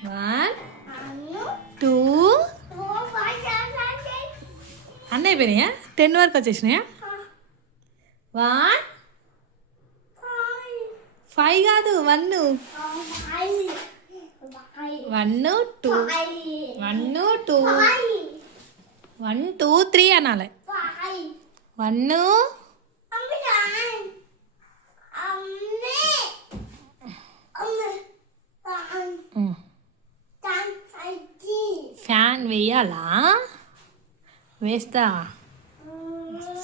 1 2 అన్నీ అయిపోయినాయా 10 వరకు వచ్చేసినాయా 1 5 కాదు 1 1 2 1 2 1 2 3 అనాలి 1 ఫ్యాన్ వేయాలా వేస్తా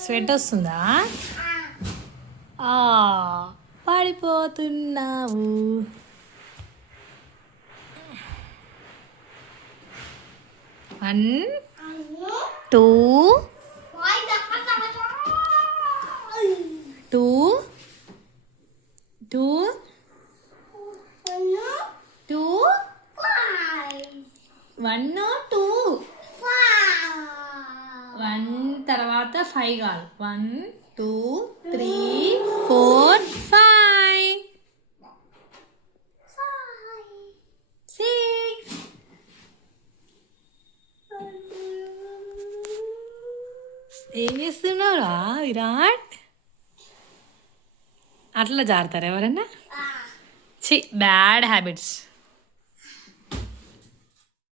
స్వెట్ వస్తుందా పడిపోతున్నావు 1 2 2 2 2 1 2 1 తర్వాత 5 కాదు 1 2 3 4 5 6 ఏం చేస్తున్నావురా విరాట్ అట్లా జారుతారు ఎవరన్నా బ్యాడ్ హ్యాబిట్స్